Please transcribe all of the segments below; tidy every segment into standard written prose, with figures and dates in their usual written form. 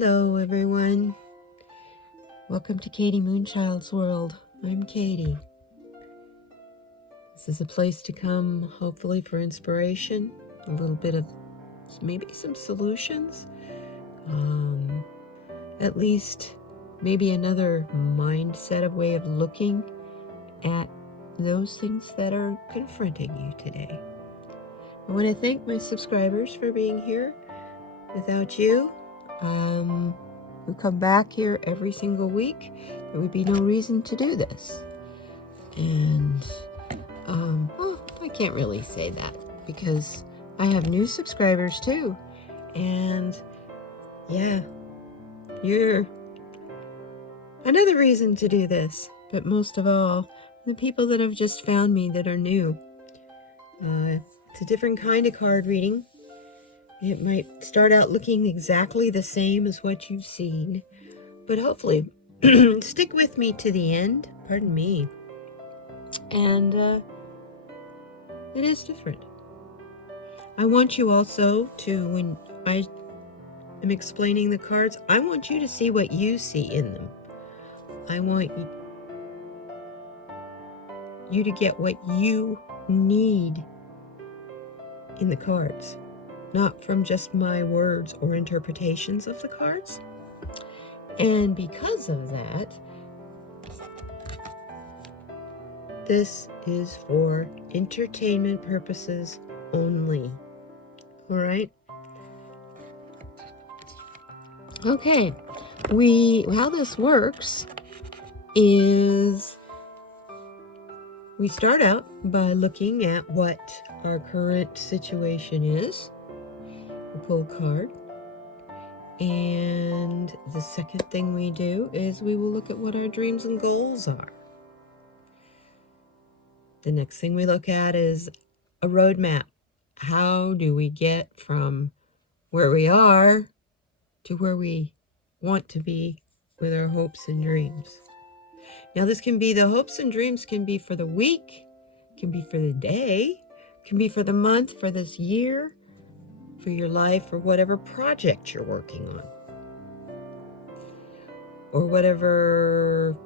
Hello everyone. Welcome to Katie Moonchild's World. I'm Katie. This is a place to come hopefully for inspiration, a little bit of maybe some solutions, at least maybe another mindset, of way of looking at those things that are confronting you today. I want to thank my subscribers for being here. Without you, who come back here every single week, there would be no reason to do this. And I can't really say that because I have new subscribers too. And yeah, you're another reason to do this. But most of all, the people that have just found me that are new. It's a different kind of card reading. It might start out looking exactly the same as what you've seen, but hopefully stick with me to the end. Pardon me. And it is different. I want you also to, when I am explaining the cards, I want you to see what you see in them. I want you to get what you need in the cards. Not from just my words or interpretations of the cards. And because of that, this is for entertainment purposes only. All right? Okay. How this works is we start out by looking at what our current situation is. We pull a card, and the second thing we do is we will look at what our dreams and goals are. The next thing we look at is a roadmap. How do we get from where we are to where we want to be with our hopes and dreams? Now, this can be, the hopes and dreams can be for the week, can be for the day, can be for the month, for this year, for your life, or whatever project you're working on, or whatever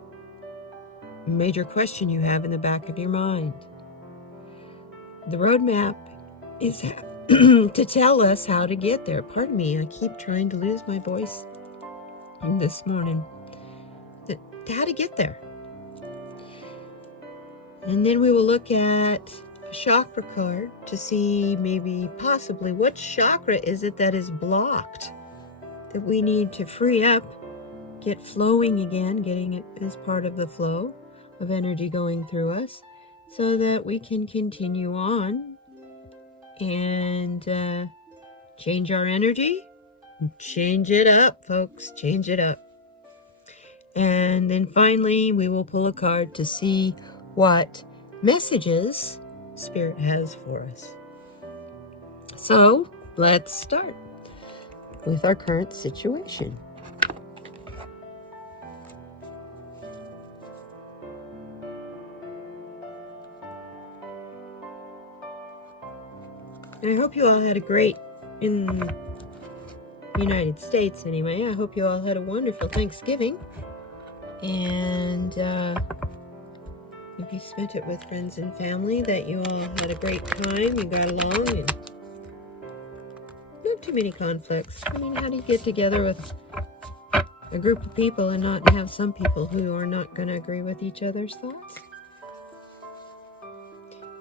major question you have in the back of your mind. The roadmap is to tell us how to get there. Pardon me, I keep trying to lose my voice this morning. How to get there. And then we will look at chakra card to see maybe possibly what chakra is it that is blocked, that we need to free up, get flowing again, getting it as part of the flow of energy going through us, so that we can continue on and change our energy, change it up, folks, change it up. And then finally we will pull a card to see what messages Spirit has for us. So let's start with our current situation. I hope you all had a great, in the United States anyway, I hope you all had a wonderful Thanksgiving. And if you spent it with friends and family, that you all had a great time, you got along, and not too many conflicts. I mean, how do you get together with a group of people and not have some people who are not going to agree with each other's thoughts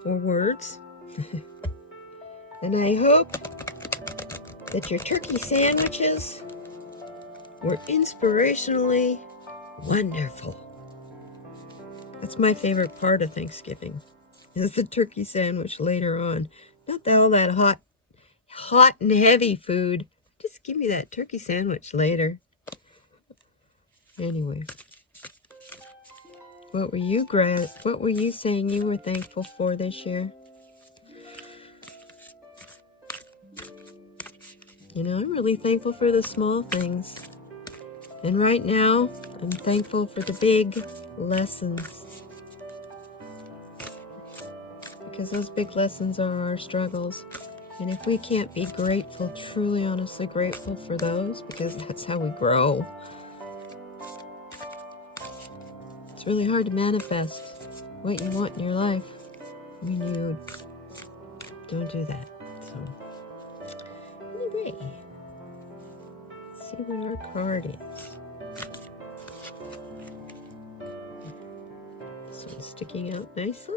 or words? And I hope that your turkey sandwiches were inspirationally wonderful. That's my favorite part of Thanksgiving, is the turkey sandwich later on. Not all that hot and heavy food. Just give me that turkey sandwich later. Anyway, what were you saying you were thankful for this year? You know, I'm really thankful for the small things. And right now, I'm thankful for the big lessons. Because those big lessons are our struggles. And if we can't be grateful, truly, honestly grateful for those, because that's how we grow, it's really hard to manifest what you want in your life when you don't do that. So, anyway, let's see what our card is. This one's sticking out nicely.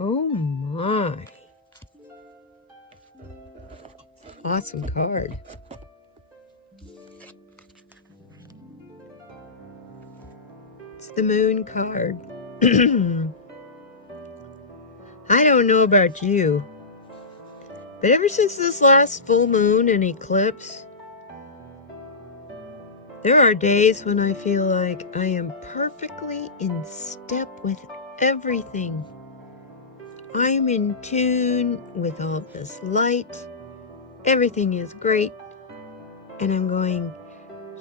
Oh my. Awesome card. It's the Moon card. I don't know about you, but ever since this last full moon and eclipse, there are days when I feel like I am perfectly in step with everything. I'm in tune with all this light. Everything is great. And I'm going,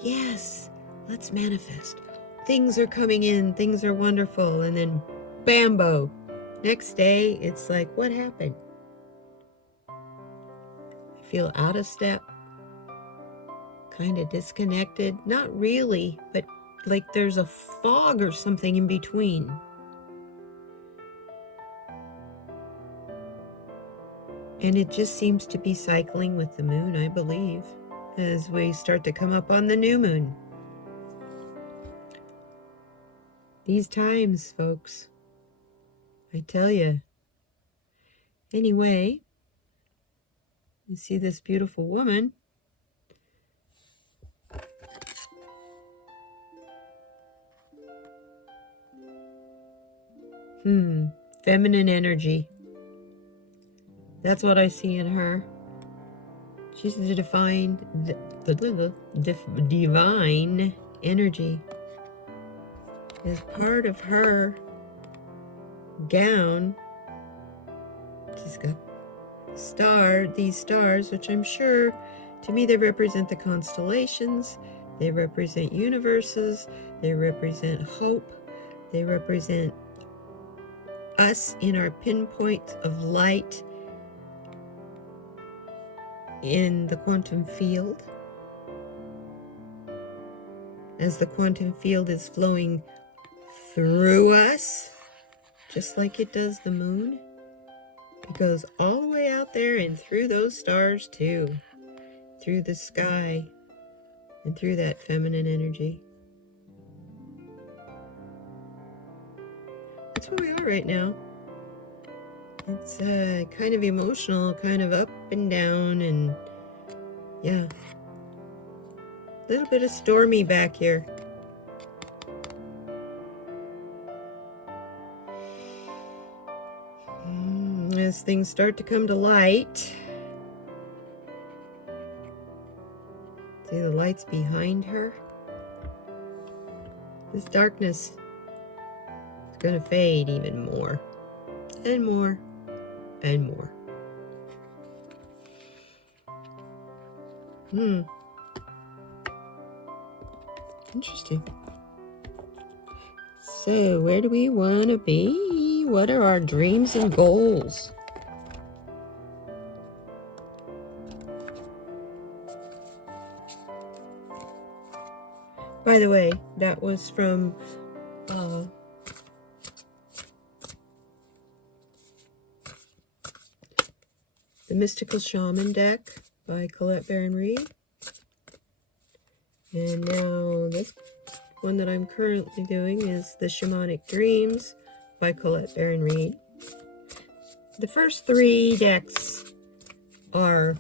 yes, let's manifest. Things are coming in. Things are wonderful. And then bambo. Next day, it's like, what happened? I feel out of step. Kind of disconnected. Not really, but like there's a fog or something in between. And it just seems to be cycling with the moon, I believe, as we start to come up on the new moon. These times, folks, I tell you. Anyway, you see this beautiful woman. Feminine energy. That's what I see in her. She's the divine energy. As part of her gown, she's got these stars, which I'm sure, to me, they represent the constellations. They represent universes. They represent hope. They represent us in our pinpoint of light in the quantum field, as the quantum field is flowing through us, just like it does the moon. It goes all the way out there and through those stars too, through the sky and through that feminine energy. That's where we are right now. It's kind of emotional, kind of up and down, and yeah, a little bit of stormy back here. As things start to come to light, see the lights behind her? This darkness is going to fade even more and more and more. Interesting. So, where do we want to be? What are our dreams and goals? By the way, that was from the Mystical Shaman deck by Colette Baron-Reid. And now this one that I'm currently doing is the Shamanic Dreams by Colette Baron-Reid. The first three decks are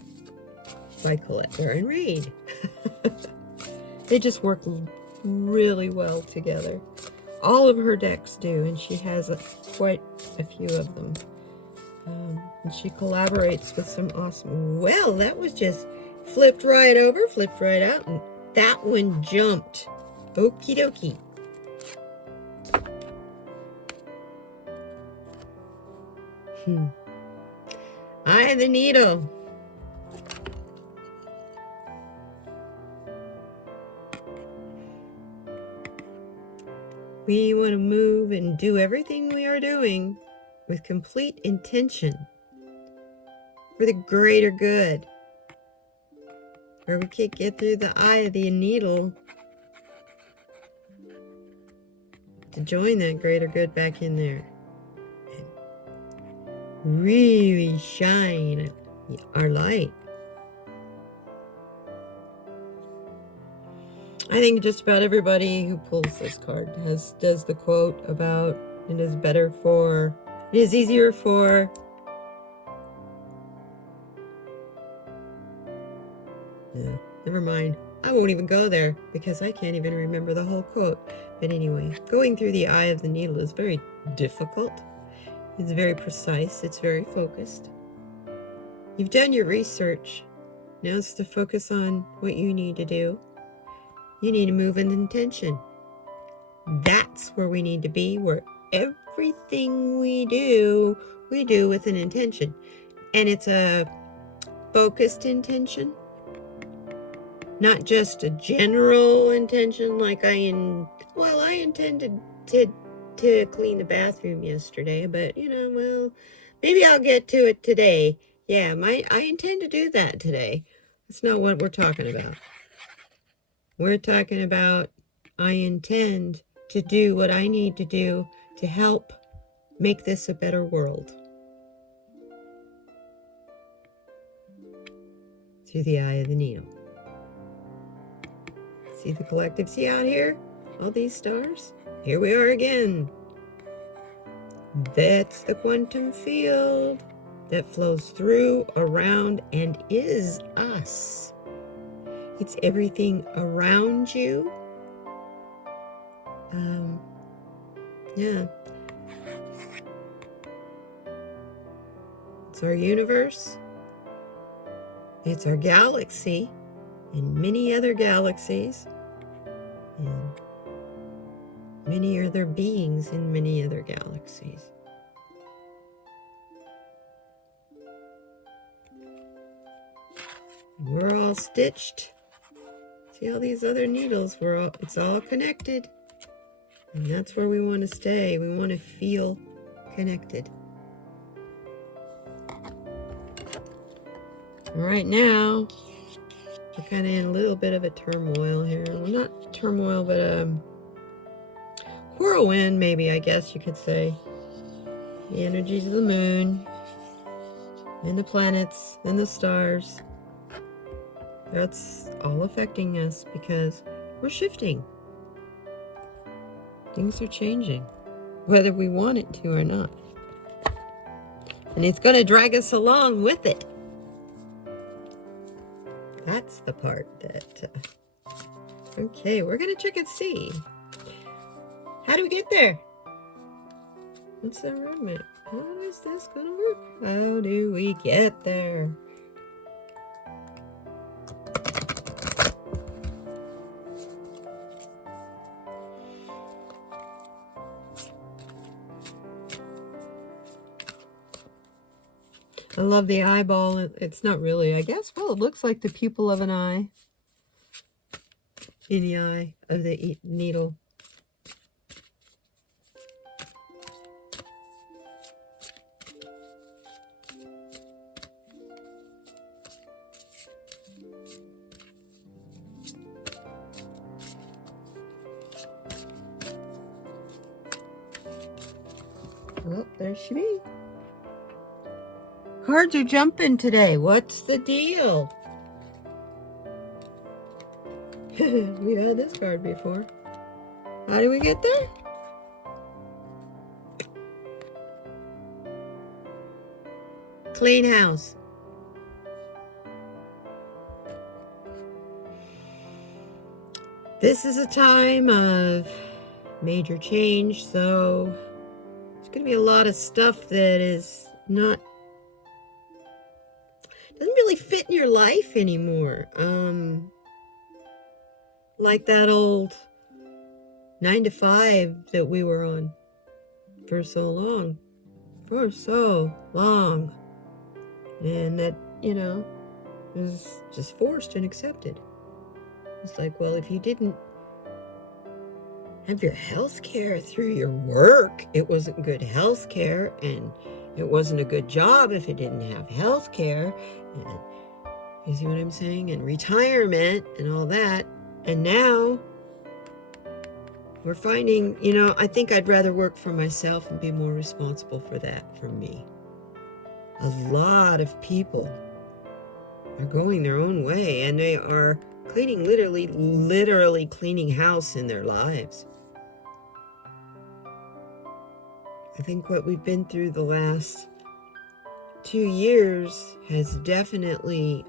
by Colette Baron-Reid. They just work really well together. All of her decks do, and she has quite a few of them. And she collaborates with some awesome... Well, that was just flipped right over, flipped right out, and that one jumped. Okie dokie. Eye of the needle. We want to move and do everything we are doing with complete intention for the greater good, where we can't get through the eye of the needle to join that greater good back in there and really shine our light. I think just about everybody who pulls this card does the quote about it is easier for never mind. I won't even go there because I can't even remember the whole quote. But anyway, going through the eye of the needle is very difficult. It's very precise. It's very focused. You've done your research. Now it's to focus on what you need to do. You need to move in intention. That's where we need to be, where everything we do with an intention. And it's a focused intention, not just a general intention like I intended to clean the bathroom yesterday, but maybe I'll get to it today. Yeah, I intend to do that today. That's not what we're talking about. We're talking about I intend to do what I need to do to help make this a better world. Through the eye of the needle. See the collective? See out here? All these stars? Here we are again. That's the quantum field that flows through, around, and is us. It's everything around you. Yeah. It's our universe. It's our galaxy and many other galaxies and many other beings in many other galaxies. We're all stitched. See all these other needles? It's all connected. And that's where we want to stay. We want to feel connected. Right now, we're kind of in a little bit of a turmoil here. Well, not turmoil, but whirlwind, maybe, I guess you could say. The energies of the moon and the planets and the stars. That's all affecting us because we're shifting. Things are changing, whether we want it to or not. And it's going to drag us along with it. That's the part that... Okay, we're going to check and see. How do we get there? What's the roadmap? How is this going to work? How do we get there? I love the eyeball. It's not really, I guess. Well, it looks like the pupil of an eye in the eye of the needle. Oh, there she be. Cards are jumping today. What's the deal? We've had this card before. How do we get there? Clean house. This is a time of major change, so there's going to be a lot of stuff that is doesn't really fit in your life anymore. Like that old 9 to 5 that we were on for so long. And that, was just forced and accepted. It's like, well, if you didn't have your health care through your work. It wasn't good health care, and it wasn't a good job if it didn't have health care. And you see what I'm saying? And retirement and all that. And now we're finding, I think I'd rather work for myself and be more responsible for that for me. A lot of people are going their own way, and they are cleaning, literally cleaning house in their lives. I think what we've been through the last 2 years has definitely,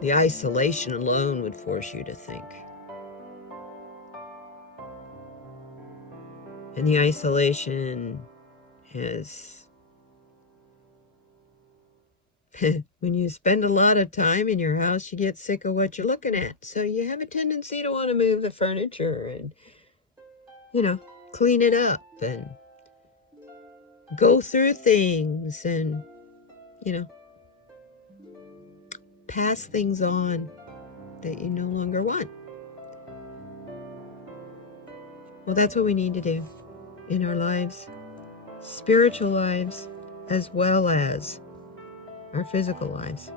the isolation alone would force you to think. And the isolation has, when you spend a lot of time in your house, you get sick of what you're looking at. So you have a tendency to want to move the furniture and, clean it up and go through things and, pass things on that you no longer want. Well, that's what we need to do in our lives, spiritual lives, as well as our physical lives.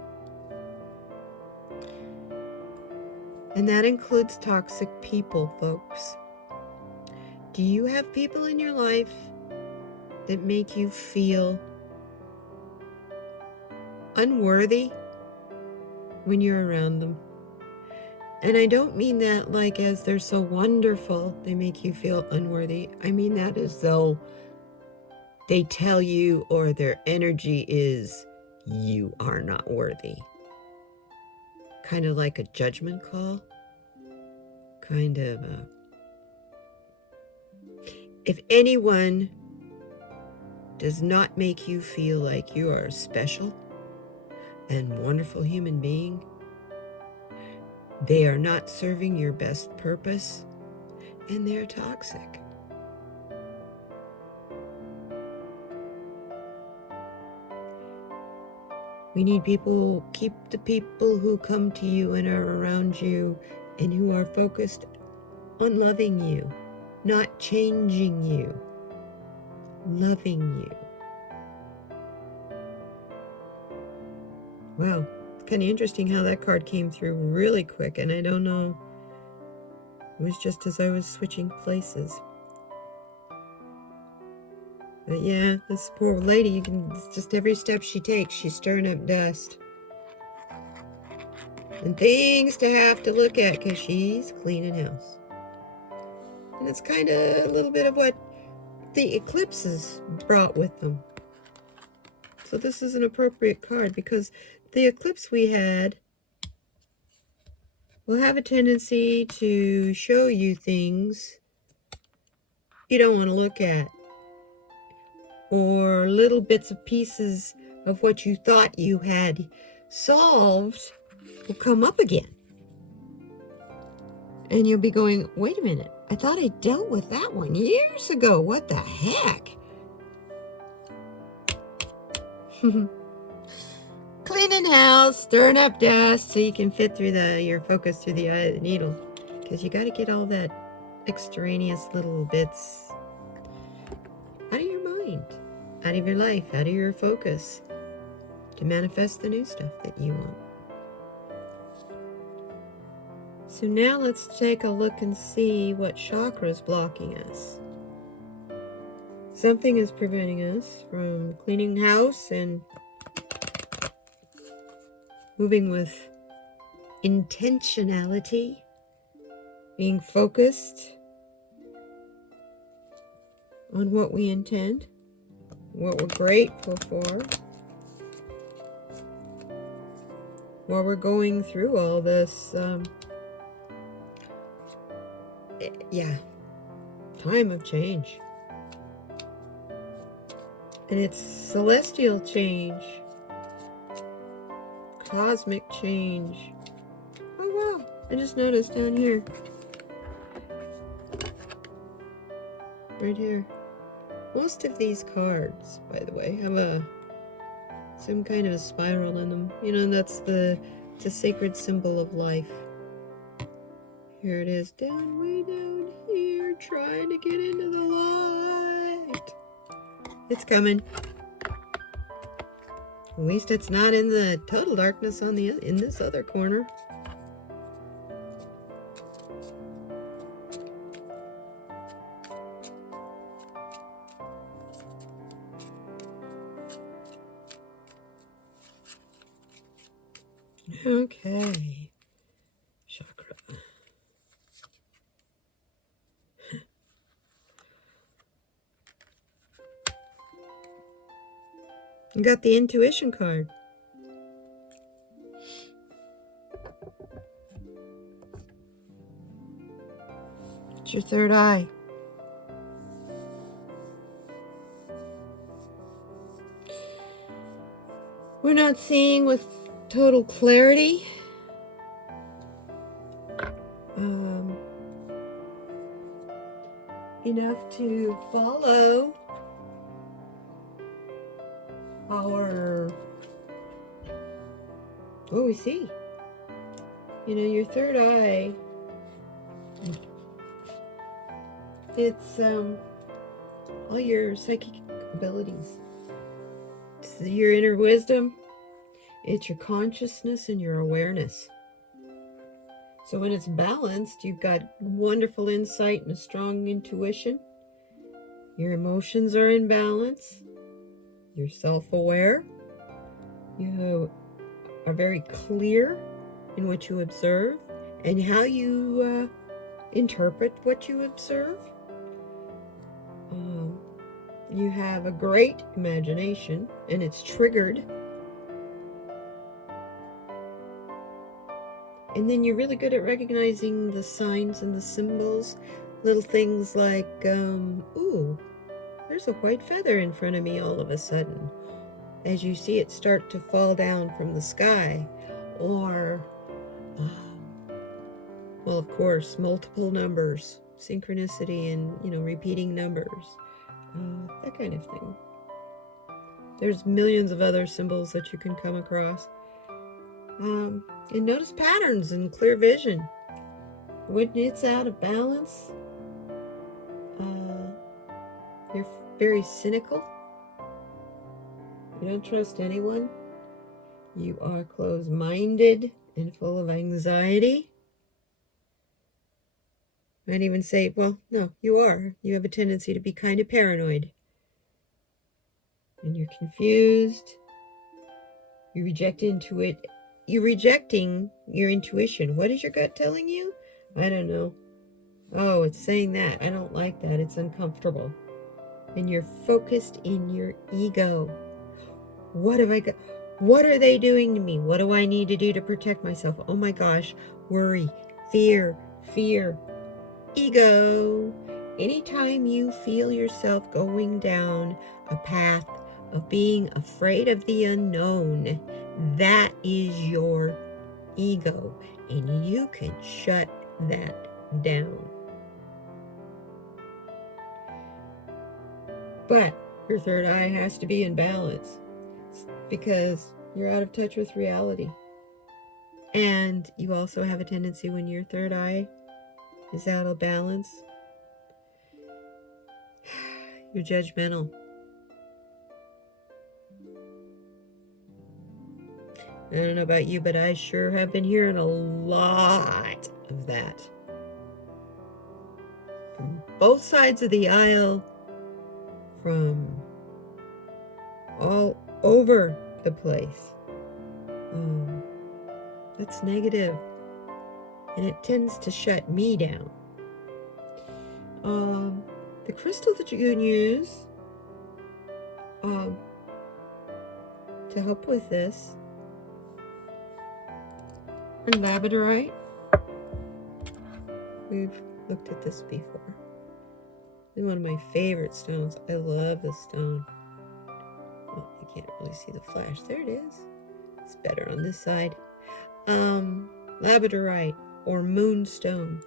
And that includes toxic people, folks. Do you have people in your life that make you feel unworthy when you're around them? And I don't mean that like as they're so wonderful, they make you feel unworthy. I mean that as though they tell you, or their energy is, you are not worthy. Kind of like a judgment call. Kind of if anyone does not make you feel like you are a special and wonderful human being, they are not serving your best purpose, and they're toxic. We need keep the people who come to you and are around you and who are focused on loving you, not changing you, loving you. Wow, it's kind of interesting how that card came through really quick, and I don't know, it was just as I was switching places. But yeah, this poor lady, it's just every step she takes, she's stirring up dust. And things to have to look at because she's cleaning house. And it's kind of a little bit of what the eclipses brought with them. So this is an appropriate card because the eclipse we had will have a tendency to show you things you don't want to look at, or little bits of pieces of what you thought you had solved will come up again. And you'll be going, wait a minute, I thought I dealt with that one years ago. What the heck? Cleaning house, stirring up dust so you can fit through your focus through the eye of the needle. Because you got to get all that extraneous little bits out of your mind, out of your life, out of your focus, to manifest the new stuff that you want. So now let's take a look and see what chakra is blocking us. Something is preventing us from cleaning house and moving with intentionality, being focused on what we intend, what we're grateful for, while we're going through all this, time of change. And it's celestial change, cosmic change. Oh wow, I just noticed down here. Right here. Most of these cards, by the way, have some kind of a spiral in them. It's a sacred symbol of life. Here it is, down, way down here, trying to get into the light. It's coming. At least it's not in the total darkness in this other corner. Okay. Chakra. You got the intuition card. It's your third eye. We're not seeing with total clarity. Enough to follow our, we see. Your third eye, it's all your psychic abilities. It's your inner wisdom. It's your consciousness and your awareness. So when it's balanced, you've got wonderful insight and a strong intuition. Your emotions are in balance. You're self-aware. You are very clear in what you observe and how you interpret what you observe. You have a great imagination, and it's triggered. And then you're really good at recognizing the signs and the symbols. Little things like, ooh, there's a white feather in front of me all of a sudden, as you see it start to fall down from the sky. Or, well, of course, multiple numbers, synchronicity, and, repeating numbers, that kind of thing. There's millions of other symbols that you can come across. And notice patterns and clear vision. When it's out of balance, you're very cynical. You don't trust anyone. You are closed-minded and full of anxiety. I'd even say, well, no, you are. You have a tendency to be kind of paranoid. And you're confused. You reject into it. You're rejecting your intuition. What is your gut telling you? I don't know. Oh, it's saying that. I don't like that. It's uncomfortable. And you're focused in your ego. What have I got? What are they doing to me? What do I need to do to protect myself? Oh my gosh. Worry, fear, ego. Anytime you feel yourself going down a path of being afraid of the unknown, that is your ego, and you can shut that down. But your third eye has to be in balance, because you're out of touch with reality. And you also have a tendency, when your third eye is out of balance, you're judgmental. I don't know about you, but I sure have been hearing a lot of that. From both sides of the aisle, from all over the place. That's negative, and it tends to shut me down. The crystal that you can use to help with this, and labradorite. We've looked at this before. It's one of my favorite stones. I love this stone. Oh, you can't really see the flash. There it is. It's better on this side. Labradorite or moonstone,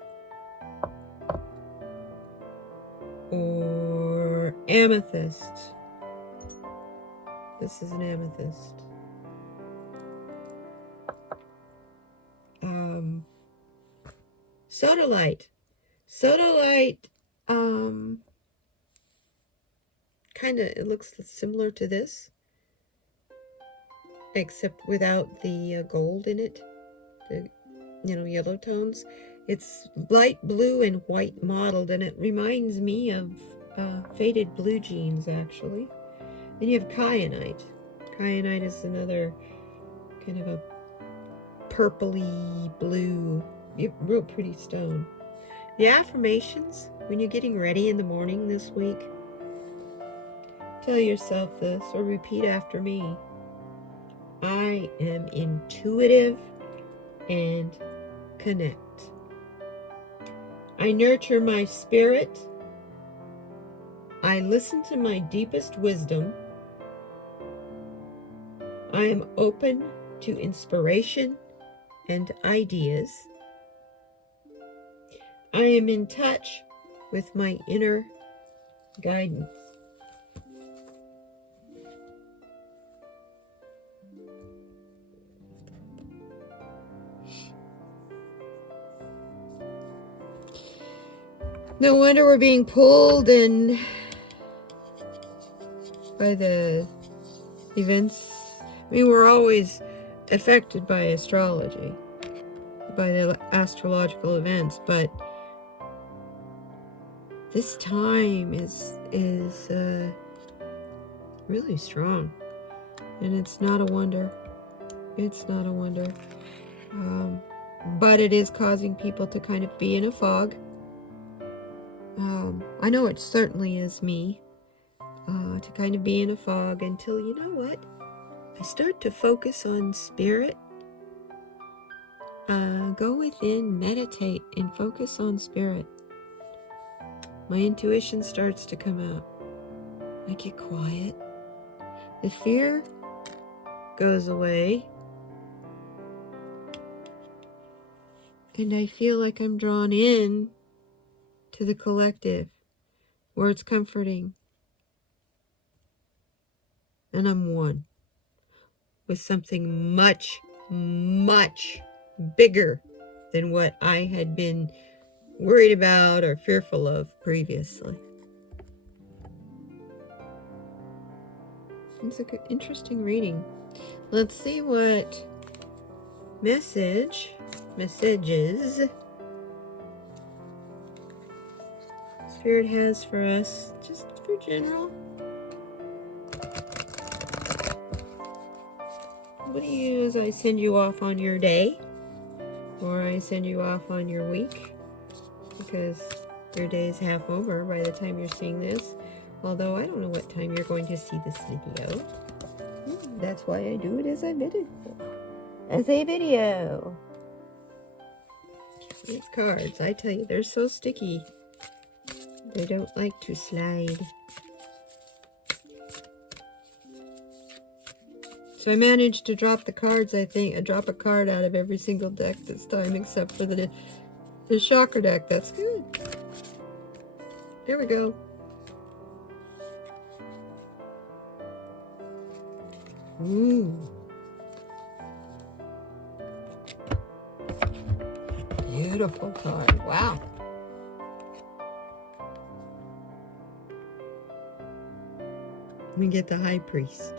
or amethyst. This is an amethyst. Sodalite. Sodalite, kind of, it looks similar to this, except without the gold in it, the yellow tones. It's light blue and white mottled, and it reminds me of faded blue jeans, actually. Then you have kyanite. Kyanite is another kind of a purpley blue, real pretty stone. The affirmations, when you're getting ready in the morning this week, tell yourself this or repeat after me. I am intuitive and connect. I nurture my spirit. I listen to my deepest wisdom. I am open to inspiration and ideas. I am in touch with my inner guidance. No wonder we're being pulled in by the events. I mean, we're always affected by astrology, by the astrological events, but this time is really strong, and it's not a wonder. It's not a wonder, but it is causing people to kind of be in a fog. I know it certainly is me, to kind of be in a fog until, you know what, I start to focus on spirit. Go within, meditate, and focus on spirit. My intuition starts to come out. I get quiet. The fear goes away. And I feel like I'm drawn in to the collective, where it's comforting. And I'm one with something much, much bigger than what I had been worried about or fearful of previously. It's an interesting reading. Let's see what messages Spirit has for us, just for general. What do you use? I send you off on your day, or I send you off on your week, because your day is half over by the time you're seeing this. Although I don't know what time you're going to see this video. That's why I do it as a video. These cards, I tell you, they're so sticky. They don't like to slide. So I managed to drop the cards, I think. I drop a card out of every single deck this time, except for the chakra deck. That's good. There we go. Ooh. Beautiful card. Wow. We get the High Priest.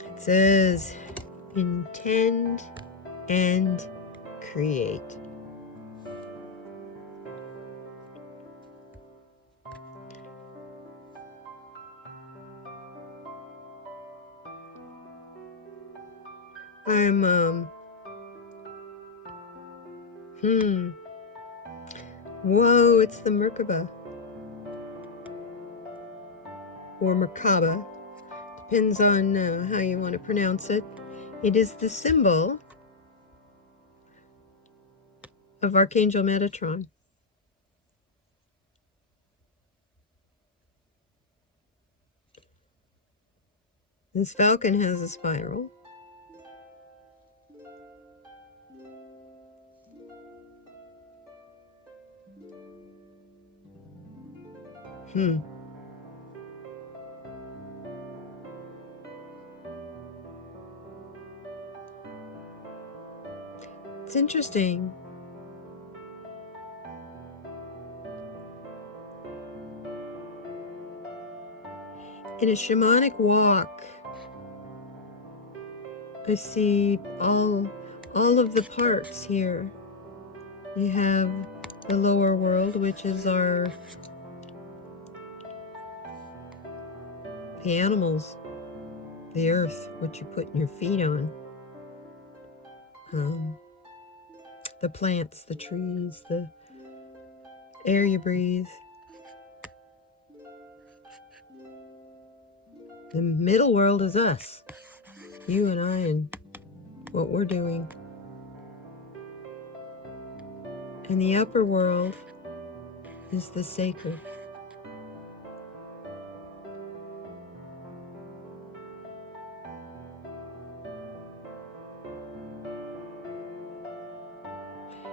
It says, intend and create. Whoa, it's the Merkaba. Or Merkaba. Depends on how you want to pronounce it. It is the symbol of Archangel Metatron. This falcon has a spiral. It's interesting. In a shamanic walk, I see all of the parts here. You have the lower world, which is the animals, the earth, what you put your feet on, the plants, the trees, the air you breathe. The middle world is us, you and I, and what we're doing. And the upper world is the sacred.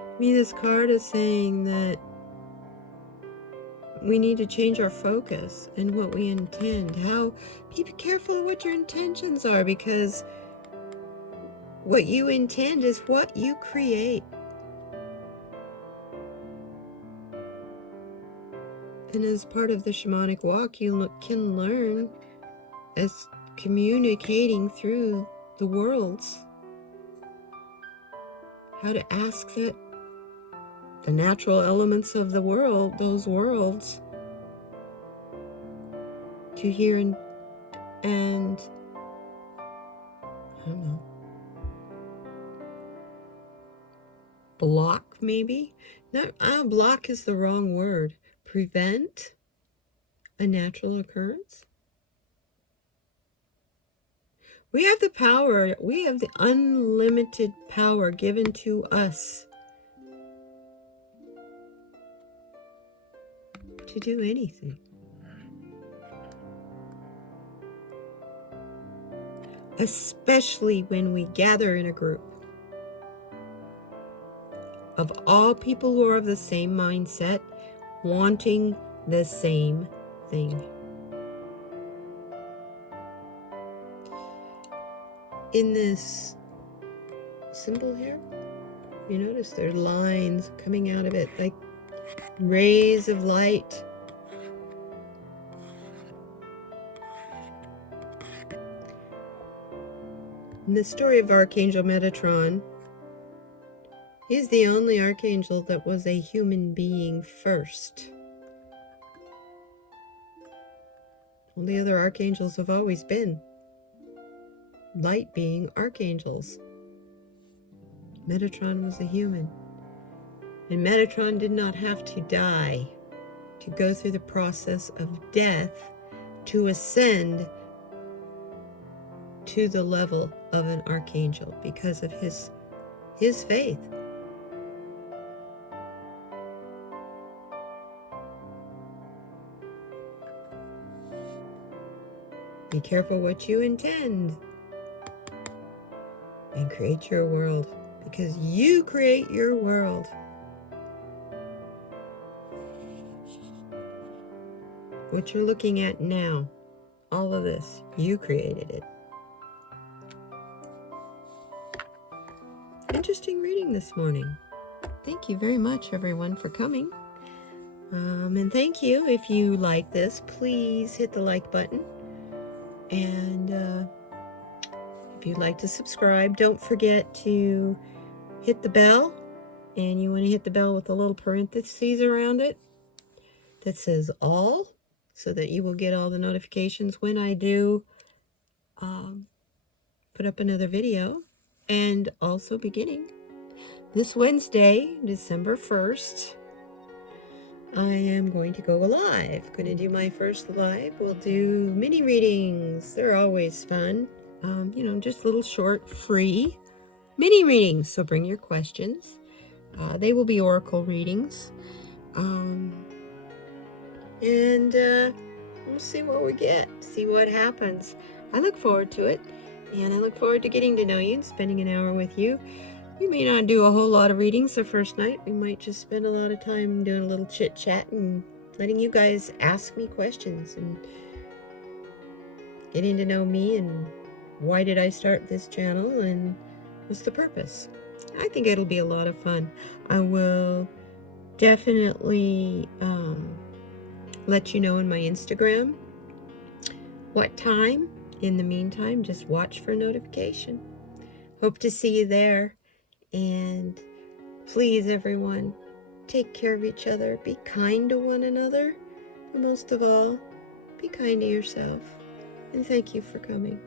To me, this card is saying that we need to change our focus and what we intend. Be careful of what your intentions are, because what you intend is what you create. And as part of the shamanic walk, you can learn, as communicating through the worlds, how to ask that the natural elements of the world, those worlds, to hear and I don't know, block maybe? No, block is the wrong word. Prevent a natural occurrence. We have the power, we have the unlimited power given to us to do anything. Especially when we gather in a group of all people who are of the same mindset, wanting the same thing. In this symbol here, you notice there are lines coming out of it, like rays of light. In the story of Archangel Metatron, he's the only archangel that was a human being first. All the other archangels have always been light being archangels. Metatron was a human. And Metatron did not have to die to go through the process of death to ascend to the level of an archangel because of his faith. Be careful what you intend and create your world, because you create your world. What you're looking at now, all of this, you created it. Interesting reading this morning. Thank you very much, everyone, for coming. And thank you. If you like this, please hit the like button. And if you'd like to subscribe, don't forget to hit the bell. And you want to hit the bell with a little parentheses around it that says all, so that you will get all the notifications when I do put up another video. And also, beginning this Wednesday, December 1st, I am going to go live. Going to do my first live. We'll do mini readings. They're always fun. Just little short, free mini readings. So bring your questions. They will be oracle readings. And we'll see what we get. See what happens. I look forward to it. And I look forward to getting to know you and spending an hour with you. We may not do a whole lot of readings the first night. We might just spend a lot of time doing a little chit chat and letting you guys ask me questions and getting to know me and why did I start this channel and what's the purpose. I think it'll be a lot of fun. I will definitely let you know in my Instagram what time. In the meantime, just watch for notification. Hope to see you there. And please, everyone, take care of each other. Be kind to one another. And most of all, be kind to yourself. And thank you for coming.